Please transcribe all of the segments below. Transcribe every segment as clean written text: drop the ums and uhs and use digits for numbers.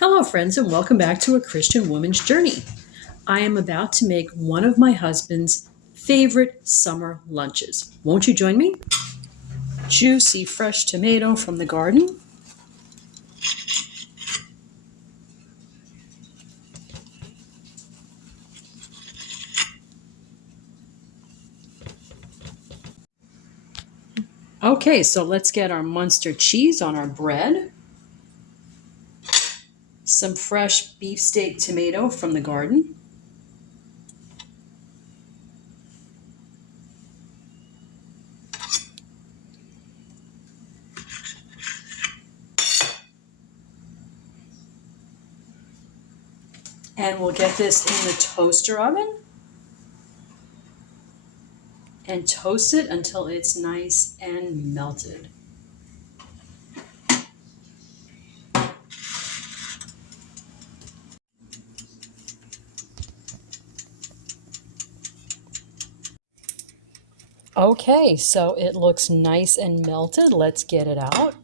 Hello, friends, and welcome back to A Christian Woman's Journey. I am about to make one of my husband's favorite summer lunches. Won't you join me? Juicy fresh tomato from the garden. Okay, so let's get our Muenster cheese on our bread. Some fresh beefsteak tomato from the garden. And we'll get this in the toaster oven and toast it until it's nice and melted. Okay, so it looks nice and melted. Let's get it out.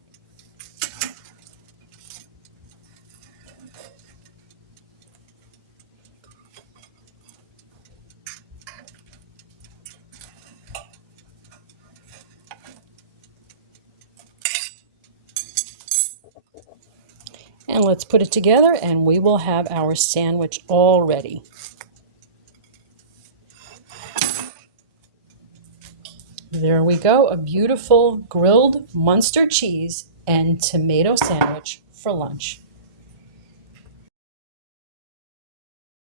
And let's put it together and we will have our sandwich all ready. There we go, a beautiful grilled Muenster cheese and tomato sandwich for lunch.